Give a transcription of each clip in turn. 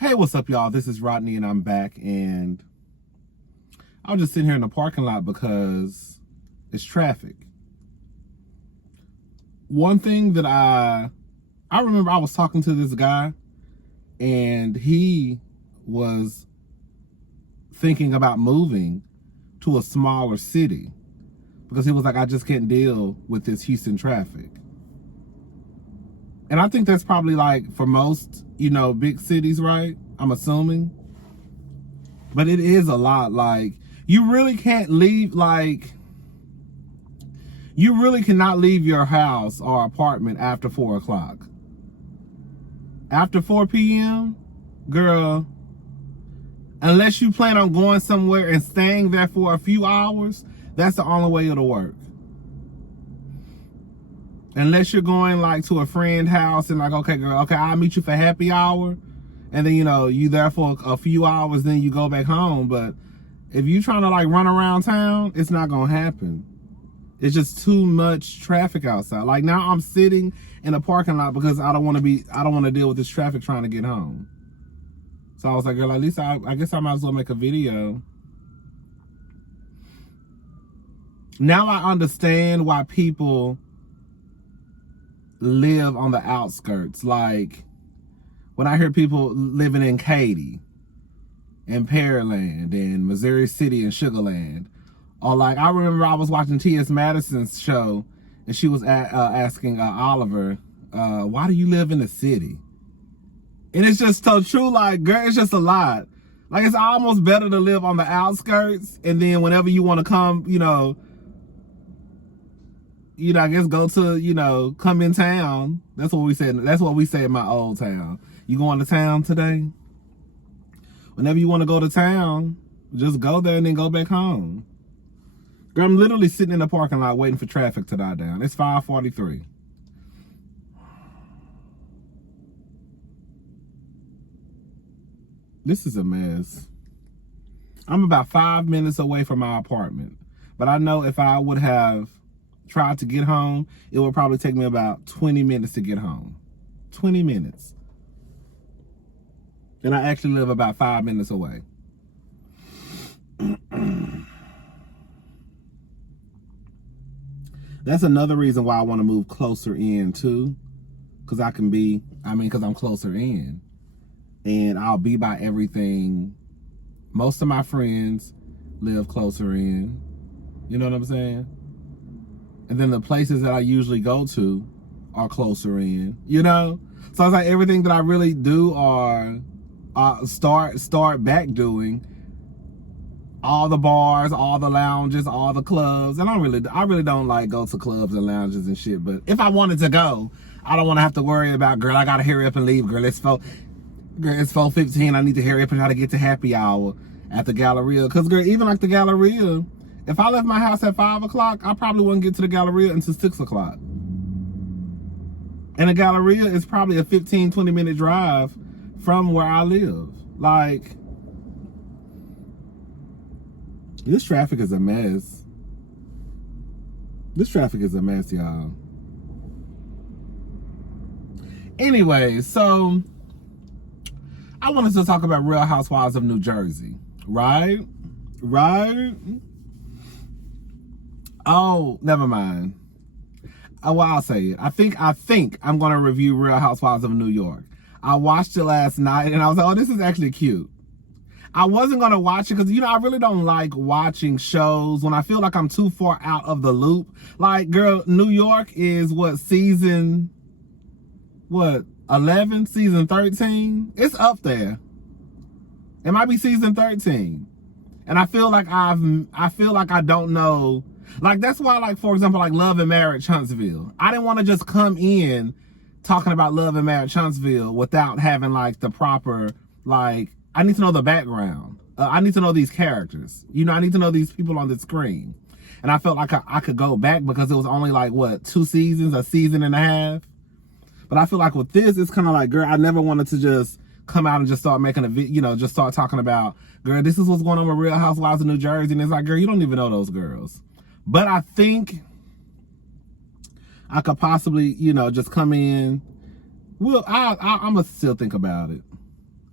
Hey, what's up, y'all? This is Rodney, and I'm back, and I was just sitting here in the parking lot because it's traffic. One thing that I remember, I was talking to this guy, and he was thinking about moving to a smaller city because he was like, I just can't deal with this Houston traffic. And I think that's probably like for most, big cities, right? I'm assuming. But it is a lot. Like, you really can't leave, you really cannot leave your house or apartment after 4 o'clock. After 4 p.m., girl, unless you plan on going somewhere and staying there for a few hours, that's the only way it'll work. Unless you're going like to a friend's house and like, okay, girl, okay, I'll meet you for happy hour. And then, you there for a few hours, then you go back home. But if you trying to like run around town, it's not going to happen. It's just too much traffic outside. Like now I'm sitting in a parking lot because I don't want to deal with this traffic trying to get home. So I was like, girl, at least I guess I might as well make a video. Now I understand why people live on the outskirts. Like when I hear people living in Katy and Pearland and Missouri City and Sugarland, or like I remember I was watching T.S. Madison's show and she was asking Oliver, why do you live in the city? And it's just so true. Like, girl, it's just a lot. Like, it's almost better to live on the outskirts, and then whenever you want to come, I guess go to, come in town. That's what we said. That's what we say in my old town. You going to town today? Whenever you want to go to town, just go there and then go back home. Girl, I'm literally sitting in the parking lot waiting for traffic to die down. It's 5:43. This is a mess. I'm about 5 minutes away from my apartment. But I know if I would have tried to get home, it would probably take me about 20 minutes to get home. 20 minutes. And I actually live about 5 minutes away. That's another reason why I want to move closer in too. Because I'm closer in. And I'll be by everything. Most of my friends live closer in. You know what I'm saying? And then the places that I usually go to are closer in, So it's like everything that I really do or start back doing. All the bars, all the lounges, all the clubs. And I really don't like go to clubs and lounges and shit. But if I wanted to go, I don't want to have to worry about, girl, I got to hurry up and leave. Girl, it's 4:15. I need to hurry up and try to get to happy hour at the Galleria. Because, girl, even like the Galleria, if I left my house at 5 o'clock, I probably wouldn't get to the Galleria until 6 o'clock. And the Galleria is probably a 15, 20-minute drive from where I live. Like, this traffic is a mess. This traffic is a mess, y'all. Anyway, so I wanted to talk about Real Housewives of New Jersey. Right? Oh, never mind. Well, I'll say it. I think I'm going to review Real Housewives of New York. I watched it last night and I was like, oh, this is actually cute. I wasn't going to watch it because, I really don't like watching shows when I feel like I'm too far out of the loop. Like, girl, New York is season 11? Season 13? It's up there. It might be season 13. And I feel like I don't know. Like, that's why, like, for example, like Love and Marriage Huntsville. I didn't want to just come in talking about Love and Marriage Huntsville without having, like, the proper, like, I need to know the background. I need to know these characters. I need to know these people on the screen. And I felt like I could go back because it was only, like, 2 seasons, a season and a half. But I feel like with this, it's kind of like, girl, I never wanted to just come out and just start making a video, just start talking about, girl, this is what's going on with Real Housewives of New Jersey. And it's like, girl, you don't even know those girls. But I think I could possibly, just come in. Well, I'm going to still think about it.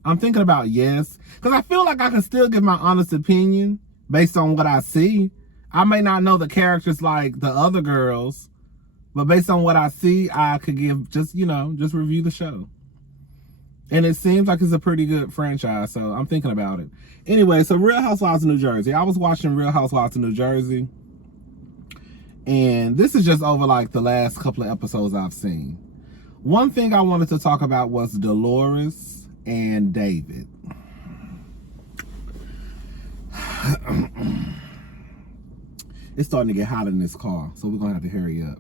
I'm thinking about yes. Because I feel like I can still give my honest opinion based on what I see. I may not know the characters like the other girls, but based on what I see, I could give just review the show. And it seems like it's a pretty good franchise, so I'm thinking about it. Anyway, so Real Housewives of New Jersey. I was watching Real Housewives of New Jersey. And this is just over like the last couple of episodes I've seen. One thing I wanted to talk about was Dolores and David. It's starting to get hot in this car, so we're going to have to hurry up.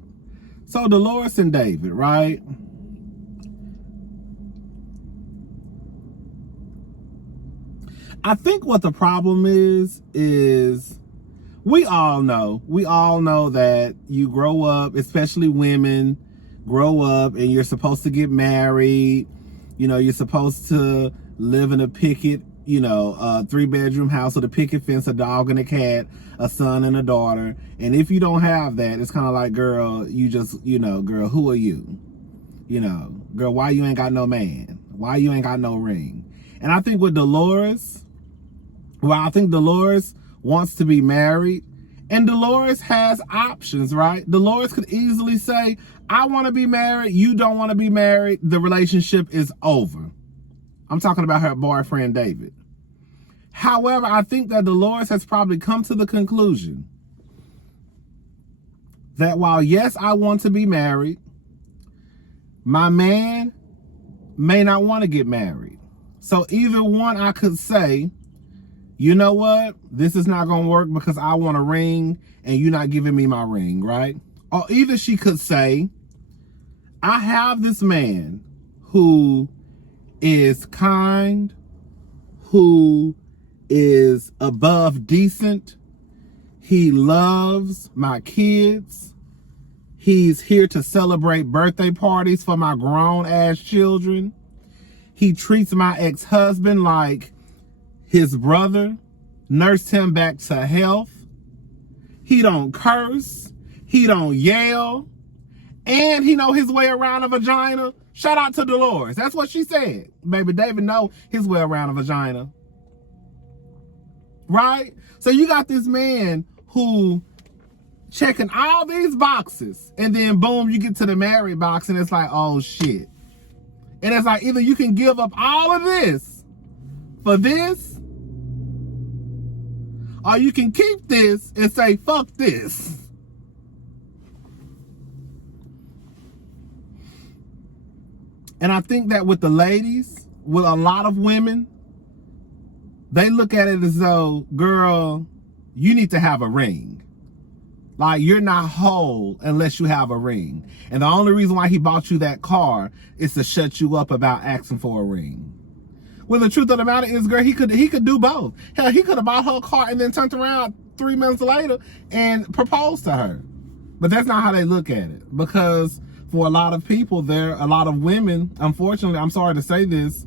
So Dolores and David, right? I think what the problem is we all know that you grow up, especially women, grow up and you're supposed to get married. You know, you're supposed to live in a picket, a 3-bedroom house with a picket fence, a dog and a cat, a son and a daughter. And if you don't have that, it's kind of like, girl, you just, girl, who are you? Girl, why you ain't got no man? Why you ain't got no ring? And I think with Dolores, I think Dolores wants to be married, and Dolores has options, right? Dolores could easily say, I want to be married, you don't want to be married, the relationship is over. I'm talking about her boyfriend, David. However, I think that Dolores has probably come to the conclusion that while, yes, I want to be married, my man may not want to get married. So either one, I could say, you know what? This is not going to work because I want a ring and you're not giving me my ring, right? Or either she could say, I have this man who is kind, who is above decent. He loves my kids. He's here to celebrate birthday parties for my grown-ass children. He treats my ex-husband like his brother, nursed him back to health. He don't curse. He don't yell. And he know his way around a vagina. Shout out to Dolores. That's what she said. Baby David know his way around a vagina. Right? So you got this man who checking all these boxes. And then boom, you get to the married box and it's like, oh shit. And it's like either you can give up all of this for this, or you can keep this and say, fuck this. And I think that with the ladies, with a lot of women, they look at it as though, girl, you need to have a ring. Like, you're not whole unless you have a ring. And the only reason why he bought you that car is to shut you up about asking for a ring. Well, the truth of the matter is, girl, he could do both. Hell, he could have bought her a car and then turned around 3 months later and proposed to her. But that's not how they look at it. Because for a lot of people, a lot of women, unfortunately, I'm sorry to say this,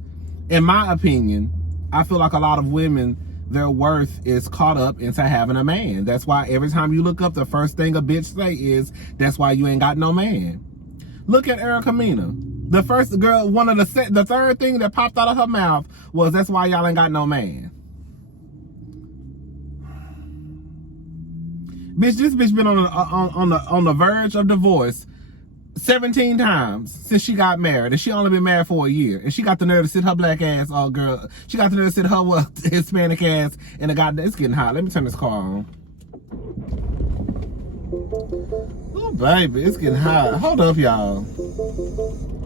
in my opinion, I feel like a lot of women, their worth is caught up into having a man. That's why every time you look up, the first thing a bitch say is, that's why you ain't got no man. Look at Erica Mena. The first girl, the third thing that popped out of her mouth was, that's why y'all ain't got no man. Bitch, this bitch been on the verge of divorce 17 times since she got married, and she only been married for a year, and she got the nerve to sit her black ass, she got the nerve to sit her Hispanic ass in the goddamn, it's getting hot. Let me turn this car on. Oh, baby, it's getting hot. Hold up, y'all.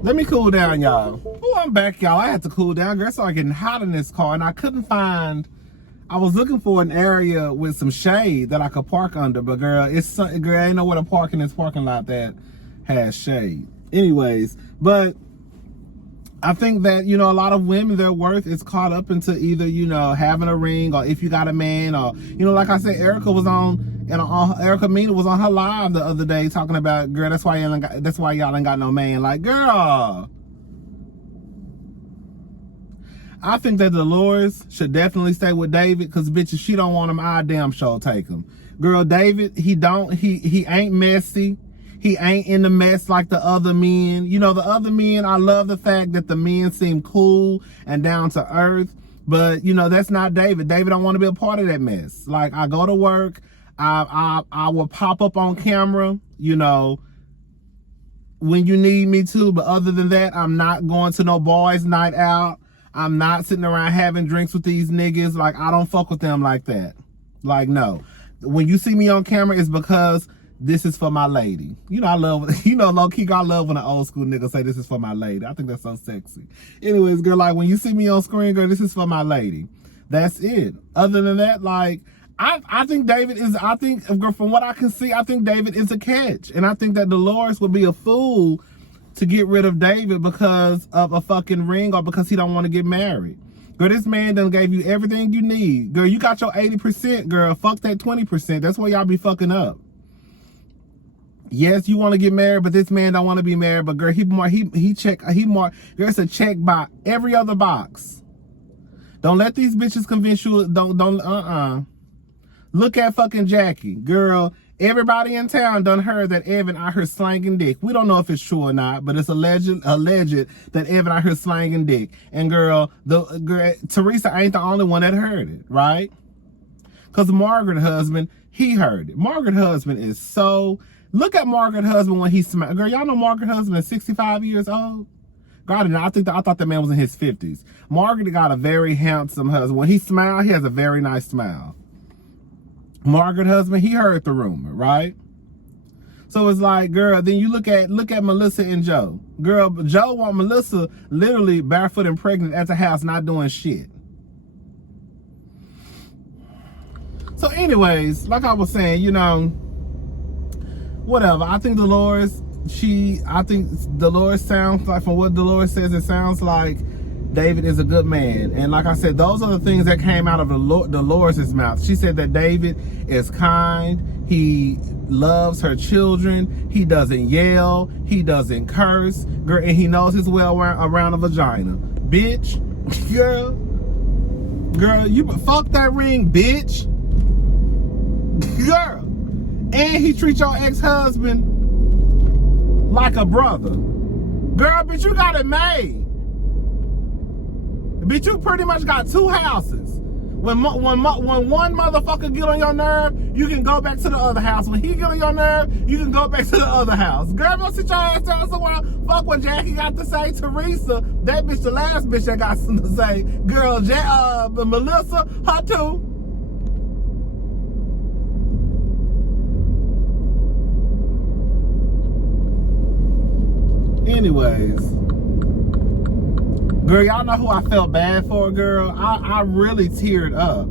Let me cool down, y'all. Oh, I'm back, y'all. I had to cool down. Girl, it started getting hot in this car, and I couldn't find, I was looking for an area with some shade that I could park under, but girl, girl, I ain't know where to park in this parking lot that has shade. Anyways, but I think that, a lot of women, their worth is caught up into either, having a ring, or if you got a man, or, like I said, Erica Mena was on her live the other day talking about, girl, that's why y'all ain't got no man. Like, girl, I think that Dolores should definitely stay with David, because bitch, if she don't want him, I damn sure take him. Girl, David, he ain't messy. He ain't in the mess like the other men. You know, the other men, I love the fact that the men seem cool and down to earth. But, you know, that's not David. David don't want to be a part of that mess. Like, I go to work. I will pop up on camera, you know, when you need me to. But other than that, I'm not going to no boys' night out. I'm not sitting around having drinks with these niggas. Like, I don't fuck with them like that. Like, no. When you see me on camera, it's because this is for my lady. You know, I love, you know, low-key, I love when an old school nigga say this is for my lady. I think that's so sexy. Anyways, girl, like, when you see me on screen, girl, this is for my lady. That's it. Other than that, like, I think David is, I think, from what I can see, I think David is a catch. And I think that Dolores would be a fool to get rid of David because of a fucking ring or because he don't want to get married. Girl, this man done gave you everything you need. Girl, you got your 80%, girl. Fuck that 20%. That's where y'all be fucking up. Yes, you want to get married, but this man don't want to be married. But girl, girl, it's a check by every other box. Don't let these bitches convince you. Look at fucking Jackie. Girl, everybody in town done heard that Evan out here slanging dick. We don't know if it's true or not, but it's alleged that Evan out here slanging dick. And girl, Teresa ain't the only one that heard it, right? Because Margaret husband, he heard it. Margaret husband is so... Look at Margaret husband when he smiled. Girl, y'all know Margaret husband is 65 years old? God, I thought that man was in his 50s. Margaret got a very handsome husband. When he smiled, he has a very nice smile. Margaret husband, he heard the rumor, right? So it's like, girl, then you look at Melissa and Joe. Girl, Joe want Melissa literally barefoot and pregnant at the house, not doing shit. So anyways, like I was saying, you know, whatever. I think Dolores sounds like, from what Dolores says, it sounds like David is a good man. And like I said, those are the things that came out of Dolores' mouth. She said that David is kind. He loves her children. He doesn't yell. He doesn't curse. Girl, and he knows his way around a vagina. Bitch. Girl, you fuck that ring, bitch. Girl. And he treats your ex-husband like a brother. Girl, bitch, you got it made. Bitch, you pretty much got two houses. When one motherfucker get on your nerve, you can go back to the other house. When he get on your nerve, you can go back to the other house. Girl, go sit your ass down somewhere. Fuck what Jackie got to say. Teresa, that bitch, the last bitch that got something to say. Girl, Melissa, her too. Anyways, girl, y'all know who I felt bad for, girl? I really teared up.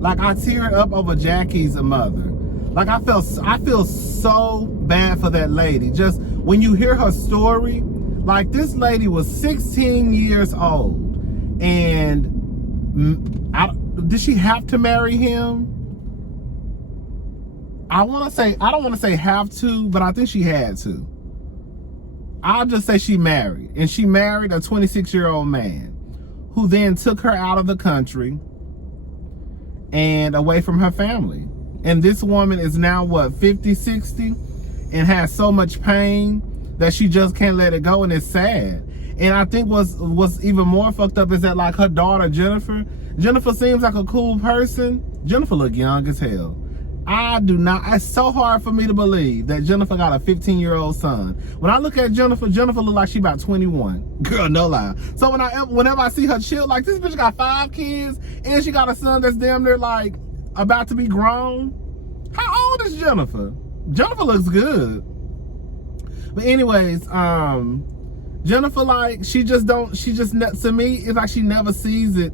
Like, I teared up over Jackie's mother. Like, I feel so bad for that lady. Just when you hear her story, like, this lady was 16 years old. And did she have to marry him? I don't want to say have to, but I think she had to. I'll just say she married. And she married a 26-year-old man who then took her out of the country and away from her family. And this woman is now, what, 50, 60? And has so much pain that she just can't let it go, and it's sad. And I think what's even more fucked up is that, like, her daughter, Jennifer seems like a cool person. Jennifer look young as hell. It's so hard for me to believe that Jennifer got a 15-year-old son. When I look at Jennifer look like she about 21. Girl, no lie. So whenever I see her chill, like, this bitch got 5 kids, and she got a son that's damn near, like, about to be grown. How old is Jennifer? Jennifer looks good. But anyways, Jennifer, like, to me, it's like she never sees it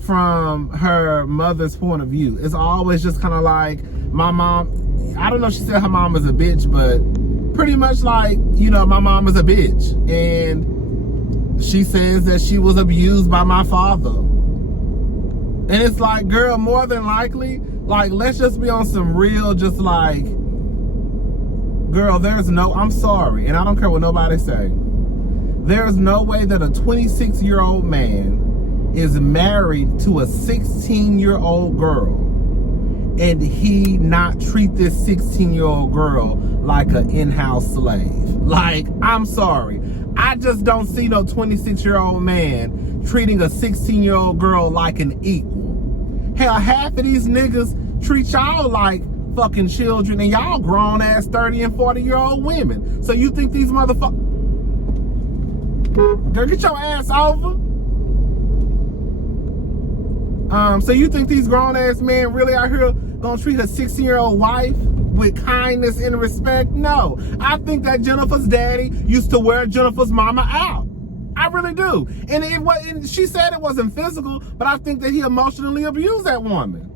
from her mother's point of view. It's always just kind of like, my mom, I don't know if she said her mom is a bitch, but pretty much like, you know, my mom is a bitch. And she says that she was abused by my father. And it's like, girl, more than likely, like, let's just be on some real, just like, girl, I'm sorry, and I don't care what nobody say. There's no way that a 26-year-old man is married to a 16-year-old girl and he not treat this 16-year-old girl like an in-house slave. Like, I'm sorry. I just don't see no 26-year-old man treating a 16-year-old girl like an equal. Hell, half of these niggas treat y'all like fucking children, and y'all grown-ass 30 and 40-year-old women. So you think these motherfuckers... Girl, get your ass over. So you think these grown-ass men really out here gonna treat a 16-year-old wife with kindness and respect? No. I think that Jennifer's daddy used to wear Jennifer's mama out. I really do. And she said it wasn't physical, but I think that he emotionally abused that woman.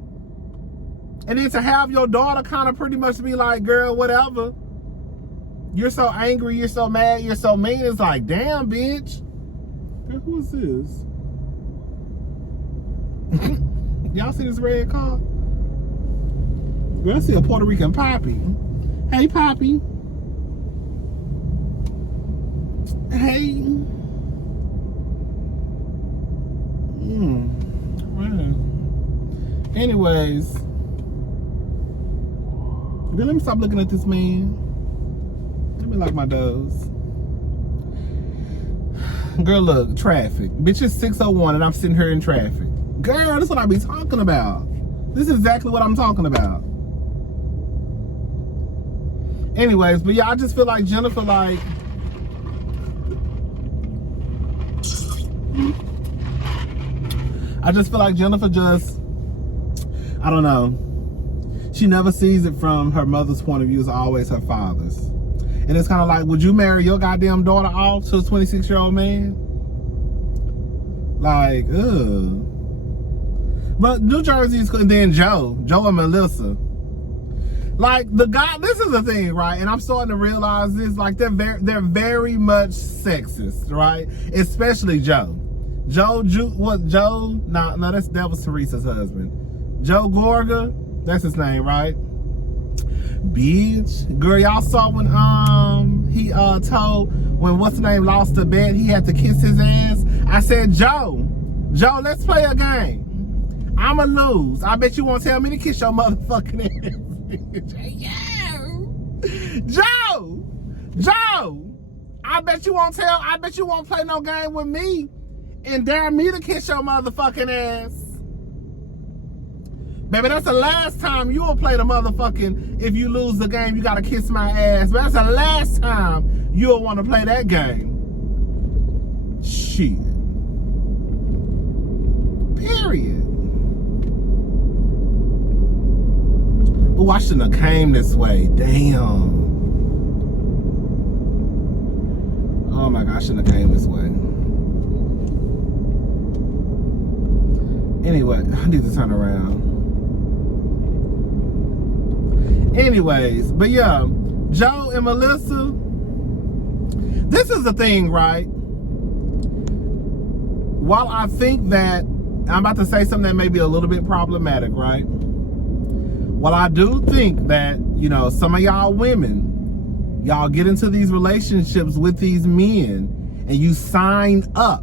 And then to have your daughter kind of pretty much be like, girl, whatever. You're so angry, you're so mad, you're so mean. It's like, damn, bitch. Girl, who is this? Y'all see this red car? Girl, I see a Puerto Rican Poppy. Hey, Poppy. Hey. Right. Anyways. Girl, let me stop looking at this man. Let me lock my doors. Girl, look, traffic. Bitch, it's 6:01 and I'm sitting here in traffic. Girl, this is what I be talking about. This is exactly what I'm talking about. Anyways, but yeah, I just feel like Jennifer, like... I just feel like Jennifer just... I don't know. She never sees it from her mother's point of view. It's always her father's. And it's kind of like, would you marry your goddamn daughter off to a 26-year-old man? Like, ugh. But New Jersey's, and then Joe and Melissa. Like, the guy, this is the thing, right? And I'm starting to realize this, like, they're very much sexist, right? Especially Joe. No, that was Teresa's husband. Joe Gorga, that's his name, right? Bitch. Girl, y'all saw when he told, when what's the name lost the bet, he had to kiss his ass. I said, Joe, let's play a game. I'ma lose. I bet you won't tell me to kiss your motherfucking ass. Joe, I bet you won't play no game with me and dare me to kiss your motherfucking ass. Baby, that's the last time you will play the motherfucking, if you lose the game, you gotta kiss my ass. But that's the last time you'll want to play that game. Shit. Period. Oh, I shouldn't have came this way. Damn. Oh my God, I shouldn't have came this way. Anyway, I need to turn around. Anyways, but yeah, Joe and Melissa, this is the thing, right? While I think that, I'm about to say something that may be a little bit problematic, right? While I do think that, you know, some of y'all women, y'all get into these relationships with these men and you sign up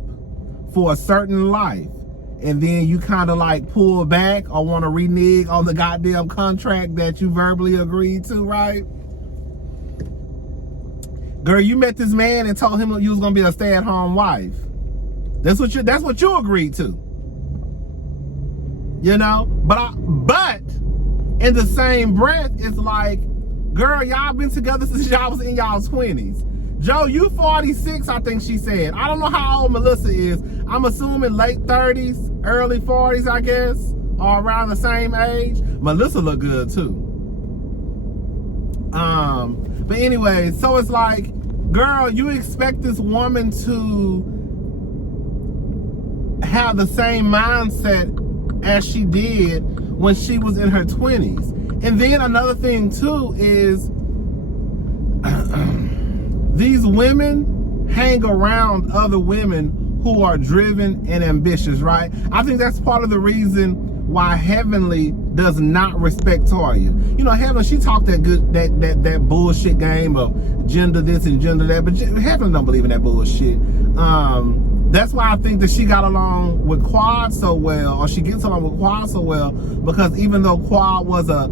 for a certain life, and then you kind of like pull back or want to renege on the goddamn contract that you verbally agreed to, right? Girl, you met this man and told him you was gonna be a stay-at-home wife. That's what you agreed to. You know? But in the same breath, it's like, girl, y'all been together since y'all was in y'all's 20s. Joe, you 46, I think she said. I don't know how old Melissa is. I'm assuming late 30s, early 40s, I guess, or around the same age. Melissa look good too. But anyway, so it's like, girl, you expect this woman to have the same mindset as she did when she was in her 20s. And then another thing too is these women hang around other women who are driven and ambitious, right? I think that's part of the reason why Heavenly does not respect Toya. You know, Heavenly, she talked that bullshit game of gender this and gender that, but Heavenly don't believe in that bullshit. That's why I think that she got along with Quad so well, or she gets along with Quad so well, because even though Quad was a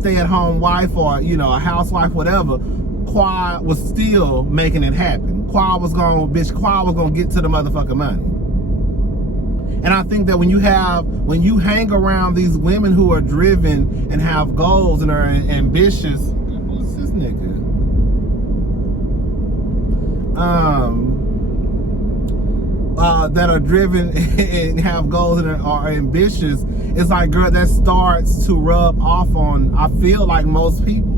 stay-at-home wife, or a housewife, whatever, Quad was still making it happen. Quad was gonna get to the motherfucking money. And I think that when you hang around these women who are driven and have goals and are ambitious, who's this nigga? That are driven and have goals and are ambitious, it's like, girl, that starts to rub off on, I feel like, most people.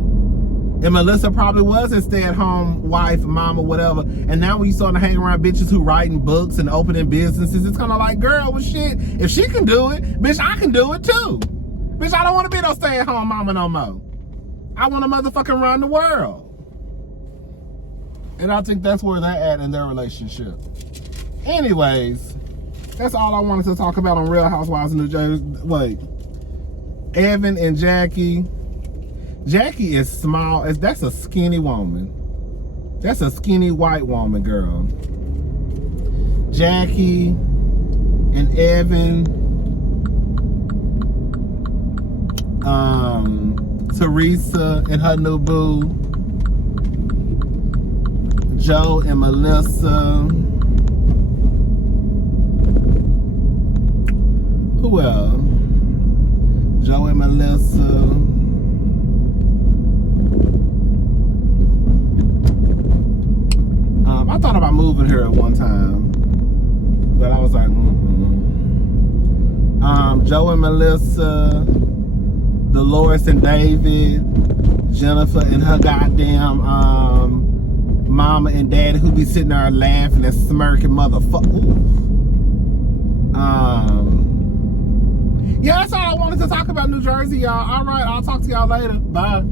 And Melissa probably was a stay-at-home wife, mama, whatever. And now when you start to hang around bitches who writing books and opening businesses, it's kind of like, girl, well, shit, if she can do it, bitch, I can do it too. Bitch, I don't want to be no stay-at-home mama no more. I want to motherfucking run the world. And I think that's where they're at in their relationship. Anyways, that's all I wanted to talk about on Real Housewives of New Jersey. Wait, Evan and Jackie. Jackie is small. That's a skinny woman. That's a skinny white woman, girl. Jackie and Evan. Teresa and her new boo. Joe and Melissa. Who else? Joe and Melissa. I thought about moving here at one time, but I was like, Joe and Melissa, Dolores and David, Jennifer and her goddamn mama and daddy, who be sitting there laughing and smirking, motherfucker. Yeah, that's all I wanted to talk about New Jersey, y'all. All right, I'll talk to y'all later. Bye.